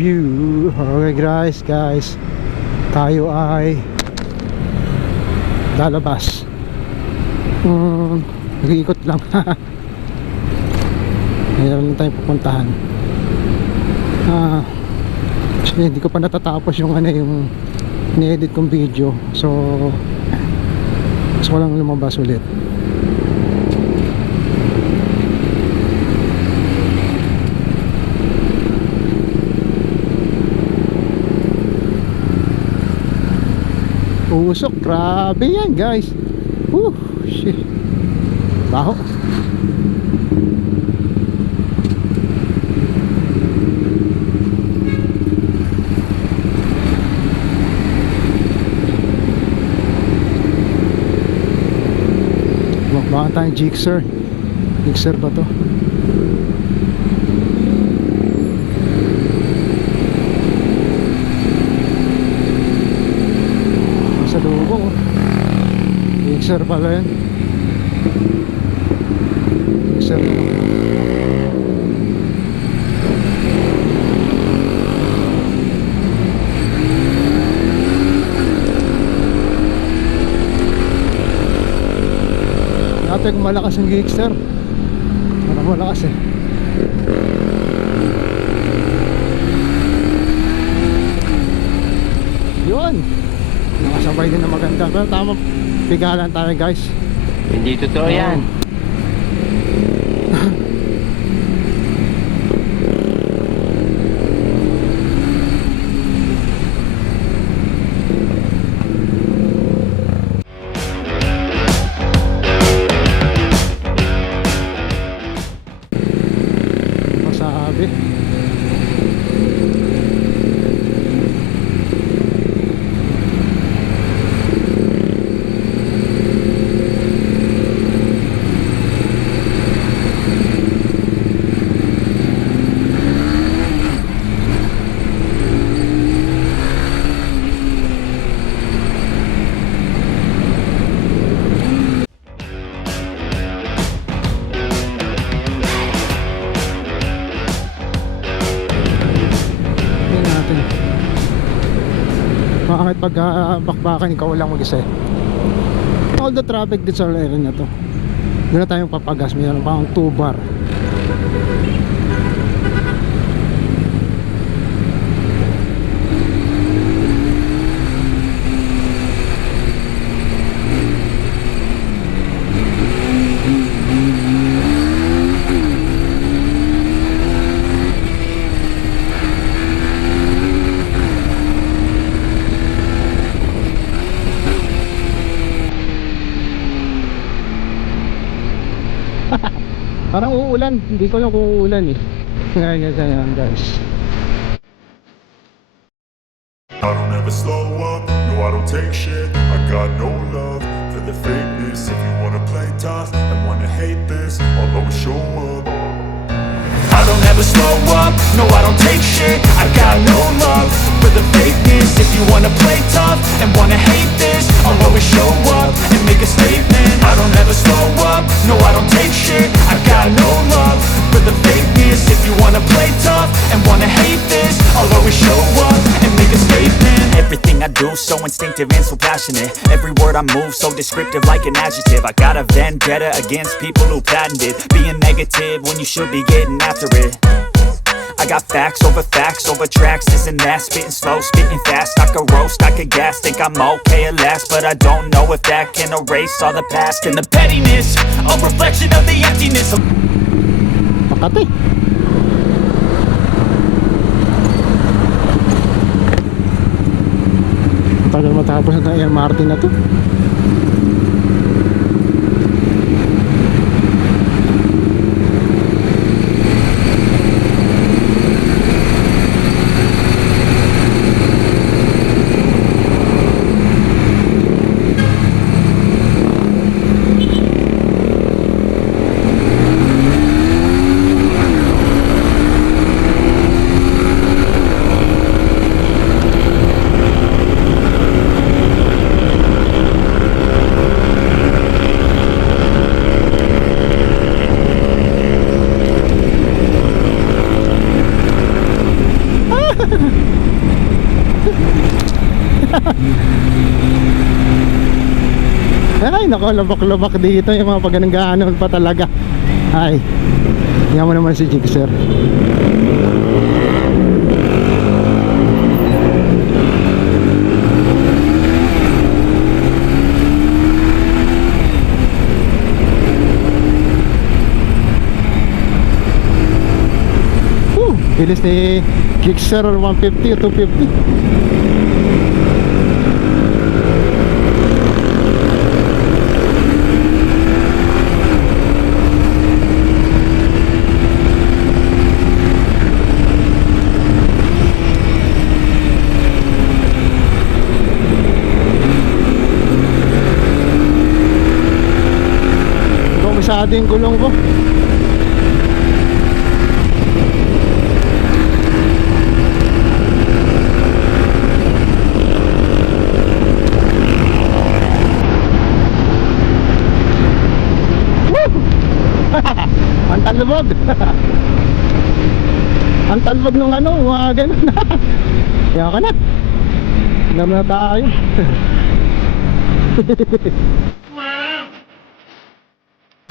review. Okay guys, tayo ay lalabas. Nag-iikot lang. Mayroon lang tayong pupuntahan. Actually hindi ko pa natatapos yung yung ni-edit kong video. So gusto ko lang lumabas ulit. Usok, grabe yan guys. Shit. Baho. Baka tayong Gixxer. Gixxer ba to? Sa lubong Gixxer pala yan. Gixxer. Natin kung malakas ang Gixxer. Parang malakas eh. Yun, nakasabay din na maganda. Pero tama, pigalan tayo guys. Hindi totoo yan. Masabi. Bakit pag bakbakan ikaw lang mag-isa eh. All the traffic dito sa area na to. Doon na tayong papagas. Mayroon pa akong 2 bar. Parang uulan, hindi ko lang kung uulan eh. Ganyan guys. I don't ever slow up, no I don't take shit. I got no love for the fakeness. If you wanna play tough and wanna hate this, I'll always show up. I don't ever slow up, no I don't take shit. I got no love for the fakeness. If you wanna play tough and wanna hate this, I'll always show up and make a statement. I don't ever slow up, no I don't take shit. I got no love for the fakeness. If you wanna play tough and wanna hate this, I'll always show up and make a statement. Everything I do so instinctive and so passionate. Every word I move so descriptive like an adjective. I got a vendetta against people who patented being negative when you should be getting after it. I got facts over tracks, this and that. Spitting slow, spitting fast. I could roast, I could gas. Think I'm okay at last, but I don't know if that can erase all the past. And the pettiness, a reflection of the emptiness of Makati. Tagal matapos na tayo MRT na to. Ay, nako, labak-labak dito yung mga paganang-ganon pa talaga. Ay, tingnan mo naman si Jigsaw. Bilis ni Gixxer 150 o 250. Komisado yung gulong ko. Ang talbog. Ang talbog nung ano, mga ganun. Kaya ka na. Alam na tayo.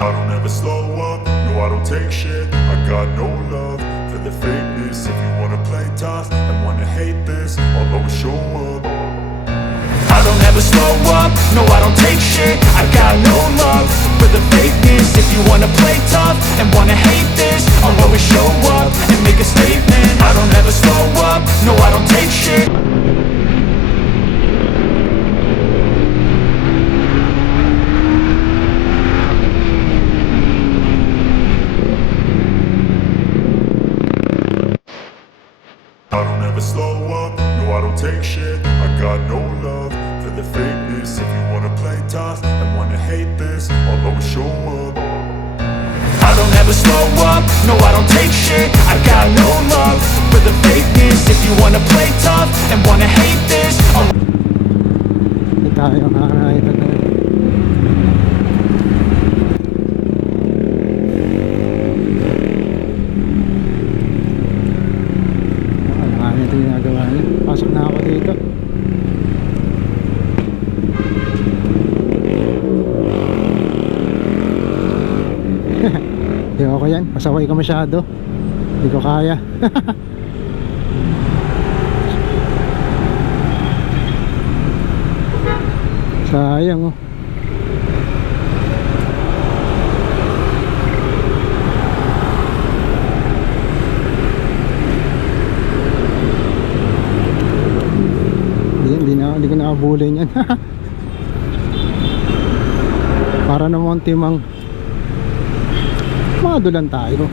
I don't ever slow up, no I don't take shit. I got no love for the fakeness. If you wanna play tough and wanna hate this, I'll always show up. I don't ever slow up, no I don't take shit. I got no love for the fakeness. If you wanna play tough and wanna hate this, I'll always show up and make a statement. I don't ever slow up, no I don't take shit. I don't ever slow up, no I don't take shit. I got no love for the fakeness. If you wanna play tough and wanna hate this, I'll always show up. I don't ever slow up, no I don't take shit. I got no love for the fakeness. If you wanna play tough and wanna hate this, I'll Ito tayo, nakakita tayo. Ano ito yung ginagawa niya? Pasok na ako dito. Hindi ako yan, pasaway ka masyado. Hindi ko kaya. Sayang oh. Hindi ko nakabulin yan. Para naman timang madulan tayo.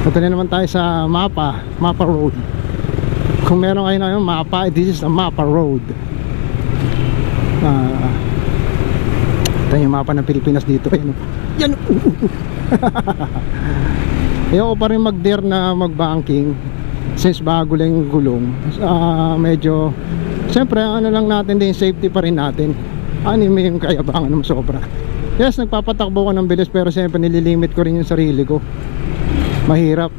Punta na naman tayo sa Mapa Road. Kung meron kayo na yung mapa, this is a Mapa Road. Ito yung mapa ng Pilipinas dito. Yan. Ayoko pa rin mag-dare na mag-banking since bago lang yung gulong. Medyo siyempre ano lang natin din, safety pa rin natin. May yung kayabangan naman sobra. Yes, nagpapatakbo ko ng bilis pero siyempre nililimit ko rin yung sarili ko. Mahirap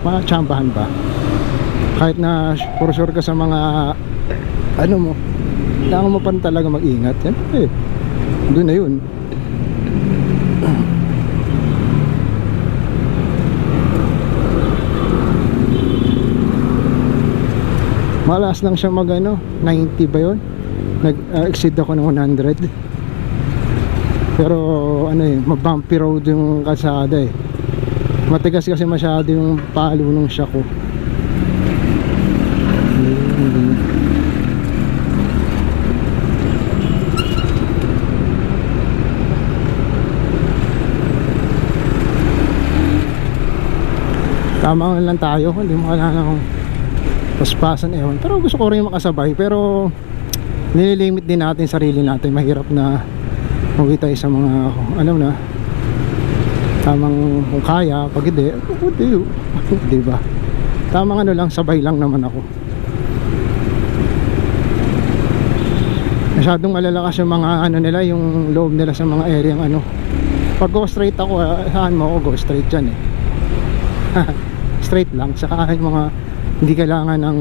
ma-chambahan ba kahit na for sure ka sa mga ano mo, kailangan mo pa talaga mag-ingat. Yan doon na yun. Malas lang siya mag 90 ba yun? Nag-exceed ako ng 100. Pero mabumpy road yung kalsada eh. Matigas kasi masyado yung palo ng shock ko. Tama lang tayo, hindi mo kailangan akong paspasan ewan. Pero gusto ko rin makasabay. Pero nililimit din natin sarili natin. Mahirap na huwi tayo sa mga tamang kung kaya. Pag hindi, diba? Tamang lang, sabay lang naman ako. masyadong malalakas yung mga ano nila, yung loob nila sa mga area ng ano. Pag go straight ako, saan mo ako go straight dyan eh. Straight lang, saka yung mga hindi kailangan ng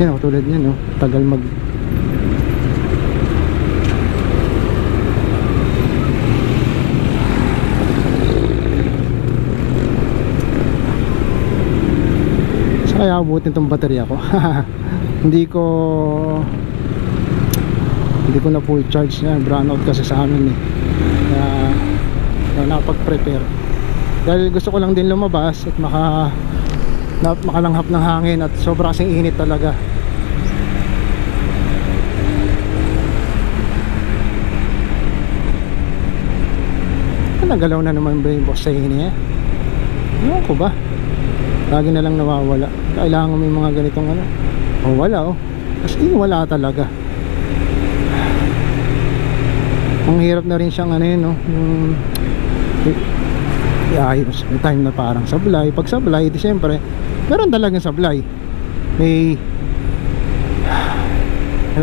tulad niya no, tagal mag kaya abutin tong baterya ko. hindi ko na full charge na, brown out kasi sa amin eh, kaya napag-prepare dahil gusto ko lang din lumabas at makalanghap ng hangin at sobra kasing init talaga. Nagalaw na naman ba yung box sa niya? Ewan ko ba, lagi na lang nawawala. Kailangan may mga ganitong ano. O wala oh, as in wala talaga. Ang hirap na rin siyang ano yun no, ayos. May time na parang sablay. Pag sablay, di syempre meron talagang sablay, may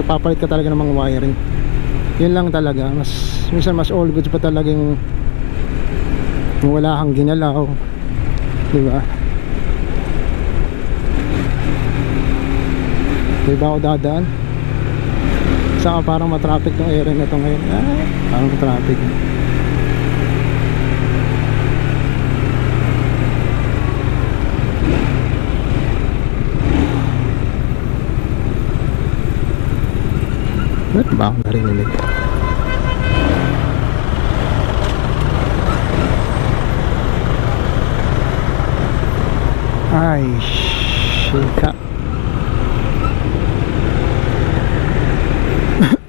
papalit ka talaga ng mga wiring. Yun lang talaga. Minsan mas all goods pa talaga yung wala kang ginalaw, diba? Diba ako dadaan? Saka parang matraffic tong area na to ngayon. Parang matraffic. Ba't ba ako narinig? Ay, shika.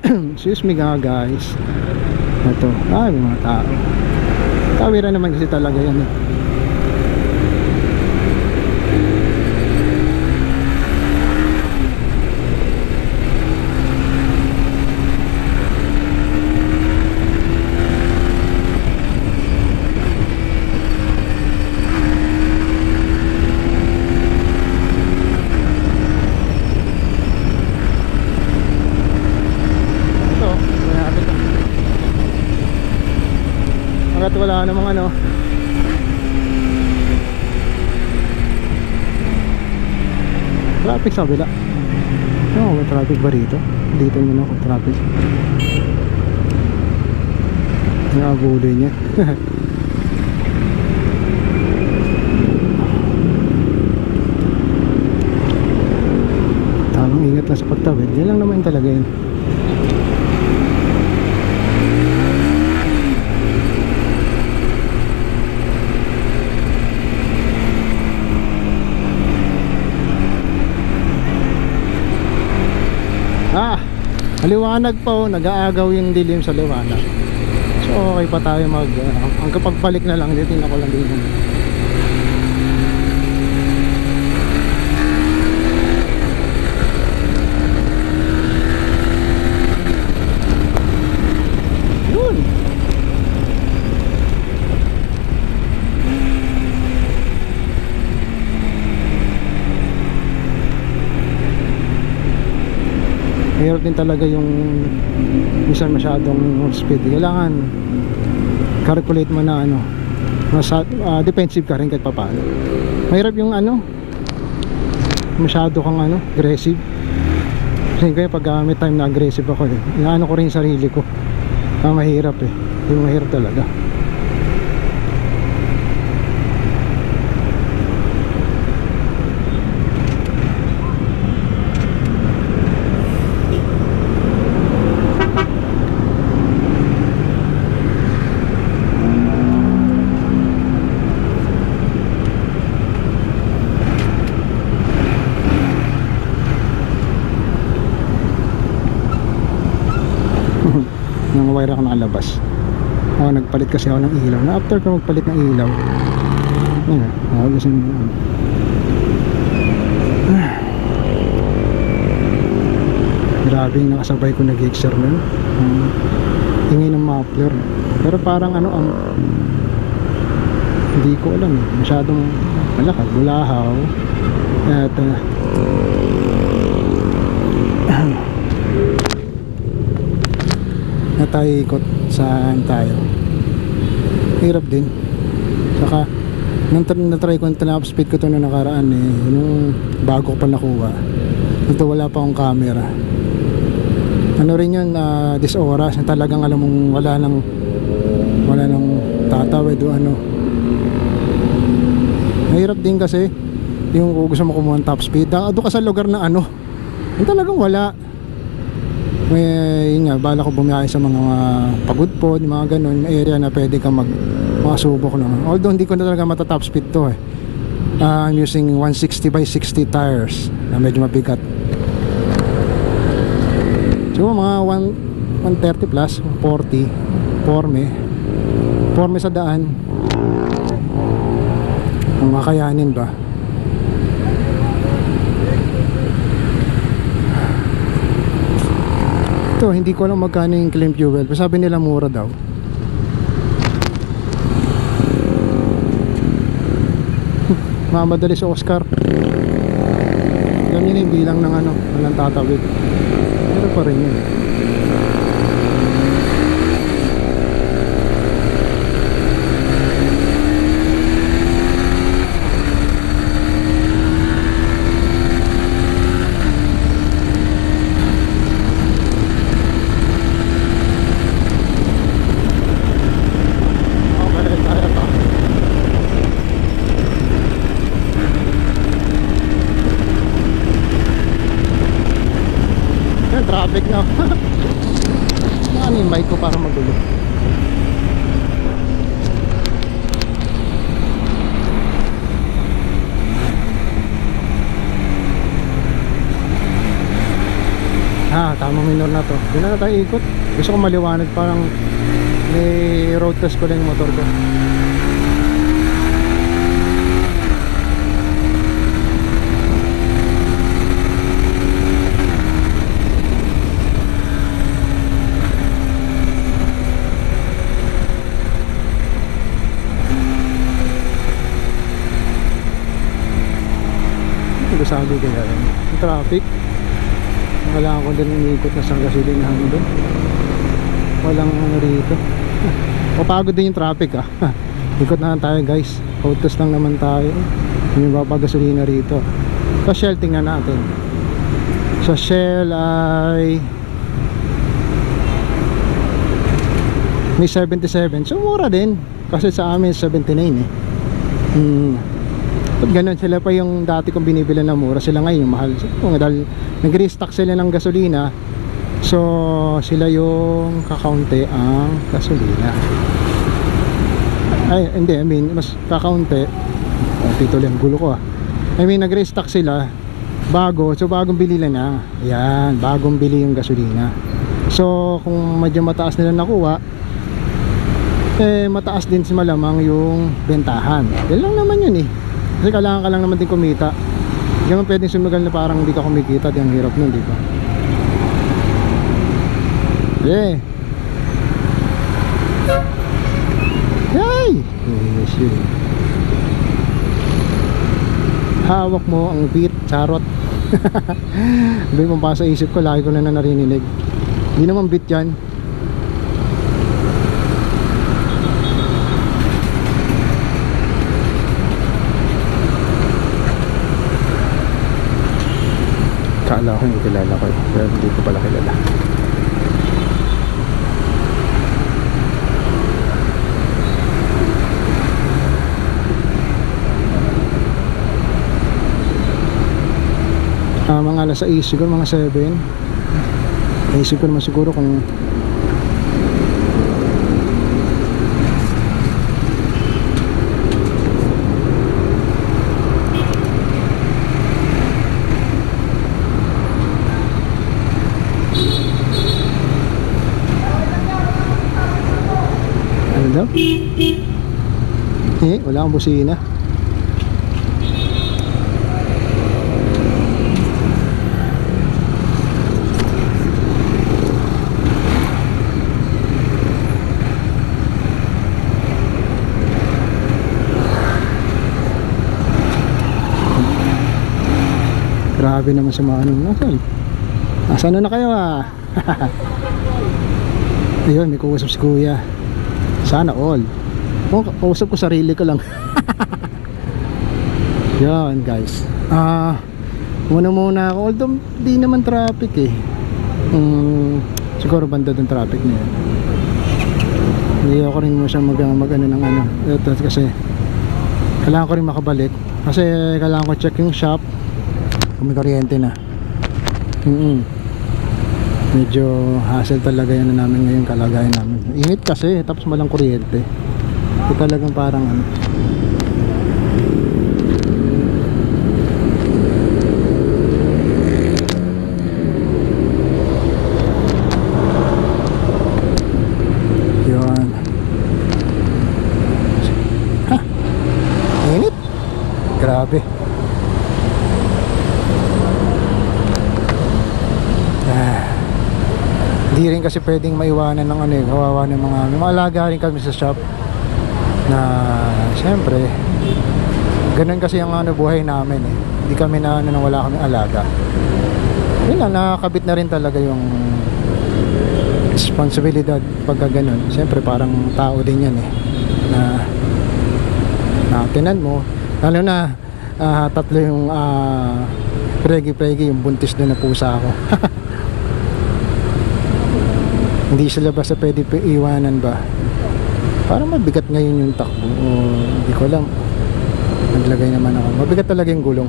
Excuse me nga guys. Ito, may mga tao. Tawira naman kasi talaga yan eh. Wala namang ano. Traffic sa kabila. May traffic ba rito? Dito muna ako traffic. Nakabuloy niya. Tamang ingat lang sa pagtawid. Yan lang naman talaga yun. Liwanag pa oh, nag-aagaw yung dilim sa liwanag. So okay pa tayo ang kapagbalik na lang dito, tingnan ko lang dito. Yun. Mahirap din talaga yung minsan masyadong speed. Kailangan calculate mo na ano, defensive ka rin kahit papaano. Mahirap yung ano, masyado kang ano, aggressive. Kasi kaya pag may time na aggressive ako eh, inaano ko rin yung sarili ko. Mahirap eh, yung mahirap talaga. Nang wire ako nakalabas. Nagpalit kasi ako ng ilaw. Na after ko magpalit ng ilaw, kasi grabe yung nakasabay ko nag-exer nun. Tingin ng muffler. Pero parang ano ang hindi ko alam eh. Masyadong malakad, bulahaw. At na tayo ikot saan tayo. Hirap din. Saka natry ko, tinap speed ko to na nakaraan eh, yung bago ko pa nakuha. Ito wala pa akong camera. Ano rin yun, this oras na talagang alam mong wala nang tatawid o ano. Mahirap din kasi yung kung gusto mo kumuha ng top speed, doon ka sa lugar na ano, yung talagang wala. Yun nga, bala ko bumiyahe sa mga pagudpod, yung mga ganun, area na pwede ka makasubok naman. Although hindi ko na talaga matatop speed to eh. I'm using 160 by 60 tires na medyo mabigat. So mga 130 plus, 40, forme sa daan. Kung makayanin ba. Ito, hindi ko alam magkano yung claim fuel. Sabi nila mura daw. Mamadali sa Oscar. Alam niyo na yung bilang ng ano, walang tatawid. Pero pa rin yun. Traffic na. Ano yung bike ko para magulo. Tamang minor na to. Doon na tayo ikot. Gusto ko maliwanag, parang may road test ko lang yung motor ko. Sabi kaya yung traffic, kailangan ko din umiikot na sa gasolinahan doon. Walang ano rito. Mapagod din yung traffic Ikot na lang tayo guys, autos lang naman tayo. Yung papagasolina rito. Sa Shell tingnan natin. Sa Shell ay may 77, so mura din kasi sa amin 79 eh. Pag ganun, sila pa yung dati kong binibila na mura, sila ngayon yung mahal. So, dahil nag-restock sila ng gasolina, so sila yung kakaunti ang gasolina. Ay, hindi, I mean, mas kakaunti. Tituloy ang gulo ko I mean, nag-restock sila bago, so bagong bili na. Ayan, bagong bili yung gasolina. So kung medyo mataas nila nakuha, eh mataas din si malamang yung bentahan. Yan lang naman yun eh. Kasi kailangan ka lang naman din kumita. Hindi naman pwedeng sumugal na parang hindi ka kumikita. Di ang hirap nun, di ba? Yeah. Yay! Yes, yun. Hawak mo ang beat, charot. Hindi mo pa sa isip ko, lagi ko na narinig. Hindi naman beat yan. Kala ko yung kilala ko pero hindi ko pala kilala. Mga alas 6 siguro, mga 7. Naisip ko naman siguro kung wala akong busina. Grabe naman sa mga anong nasaan. Nasaan na kayo Ayun, may kuusap si kuya. Sana all. Oh, kausap ko sarili ko lang. Yan guys. Muna ako. Although di naman traffic eh. Siguro banda dun traffic na yan. Hindi ako rin mo siya mag ano ng ano. Ito kasi kailangan ko rin makabalik. Kasi kailangan ko check yung shop kung may kuryente na. Medyo hassle talaga yan na namin ngayon, kalagayan namin. Init kasi tapos walang kuryente. Ito talagang parang ano. Yun. Ha? Init? Grabe. Hindi rin kasi pwedeng maiwanan ng ano eh, kawawa ng mga alaga rin kami sa shop na syempre ganun kasi ang ano buhay namin eh. Hindi kami na ano nang wala kami alaga. Yun lang, nakakabit na rin talaga yung responsibilidad pagka ganun. Syempre parang tao din yan eh na tinan mo lalo na tatlo yung pregi yung buntis doon na pusa ako. Hindi sila basta pwede iwanan ba? Parang mabigat ngayon yung takbo o hindi ko alam. Naglagay naman ako. Mabigat talaga yung gulong.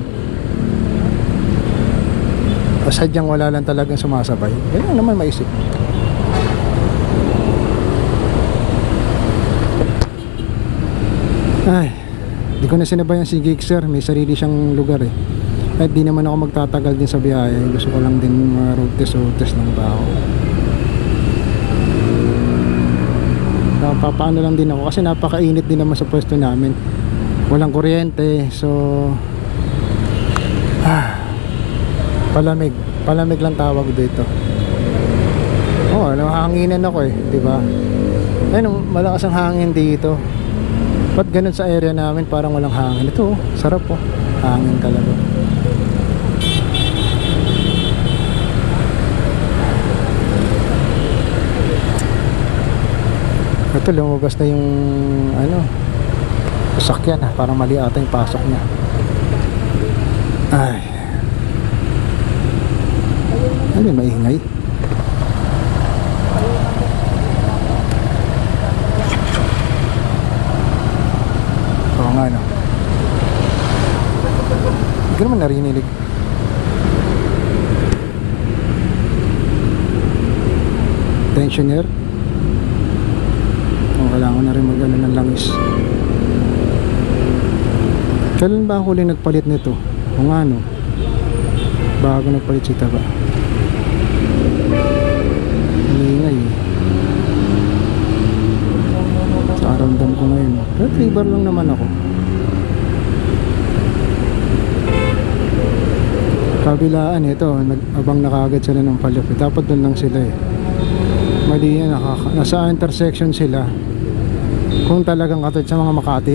O sadyang wala lang talagang sumasabay. Ganyan naman maisip. Ay, di ko na sinabayan si Gixer. May sarili siyang lugar eh. At di naman ako magtatagal din sa biyahe. Gusto ko lang din road test ng tao. Papaano lang din ako kasi napakainit din naman sa pwesto namin, walang kuryente, so palamig lang tawag dito. Hanginan ako eh, di ba? Ayun, malakas ang hangin dito. Ba't ganun sa area namin parang walang hangin? Ito, sarap po, hangin talaga. Ito, lumabas na yung ano sasakyan ha, parang mali ata yung pasok niya. Ay, ano maingay. Oo nga no, hindi ko naman narinig. Tensioner. Kailangan na rin mag-ano ng langis. Kailan ba ako huling nagpalit nito? Kung ano, bago nagpalit si Taba. Ingay eh. Sa ramdam ko ngayon. Pero 3 bar lang naman ako. Kabilaan ito, abang nakagad sila ng palip. Dapat doon lang sila eh. Mali yan, nasa intersection sila. Kung talagang katulad sa mga Makati